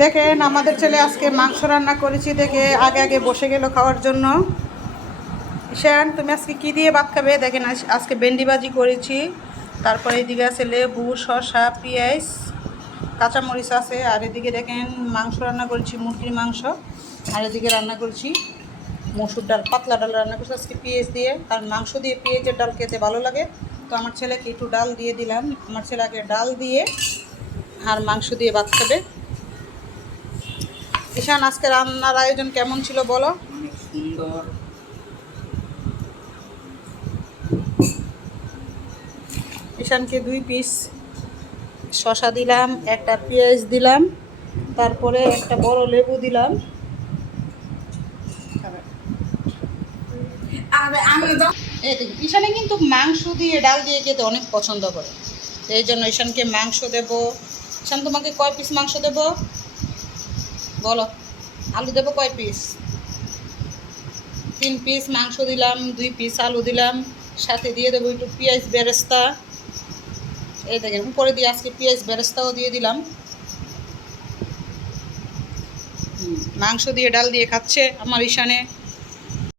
দেখেন আমাদের ছেলে আজকে মাংস রান্না করেছি দেখে আগে আগে বসে গেল খাওয়ার জন্য। ঈশান তুমি আজকে কী দিয়ে ভাত খাবে? দেখেন আজকে ভেন্ডি ভাজি করেছি, তারপরে এদিকে আছে লেবু, শসা, পেঁয়াজ, কাঁচামরিচ আছে, আর এদিকে দেখেন মাংস রান্না করেছি, মুরগির মাংস, আর এদিকে রান্না করেছি মসুর ডাল, পাতলা ডাল রান্না করছি আজকে পেঁয়াজ দিয়ে, কারণ মাংস দিয়ে পেঁয়াজের ডাল খেতে ভালো লাগে। তো আমার ছেলেকে একটু ডাল দিয়ে দিলাম, আমার ছেলে আগে ডাল দিয়ে আর মাংস দিয়ে ভাত খাবে। ঈশান আজকে রান্নার আয়োজন কেমন ছিল বলো? অনেক সুন্দর। ঈশানকে 2 পিস শসা দিলাম, একটা পেঁয়াজ দিলাম, তারপরে একটা বড় লেবু দিলাম। ঈশানে কিন্তু মাংস দিয়ে ডাল দিয়ে খেতে অনেক পছন্দ করে, এই জন্য ঈশানকে মাংস দেবো। ঈশান তোমাকে কয় পিস মাংস দেব বলো? আলু দেবো কয় পিস? 3 পিস মাংস দিলাম, 2 পিস আলু দিলাম, সাথে দিয়ে দেবো একটু পেঁয়াজ বেরেস্তা। এই দেখেন উপরে দিয়ে আজকে পেঁয়াজ বেরেস্তাও দিয়ে দিলাম। মাংস দিয়ে ডাল দিয়ে খাচ্ছে আমার ঈশানে।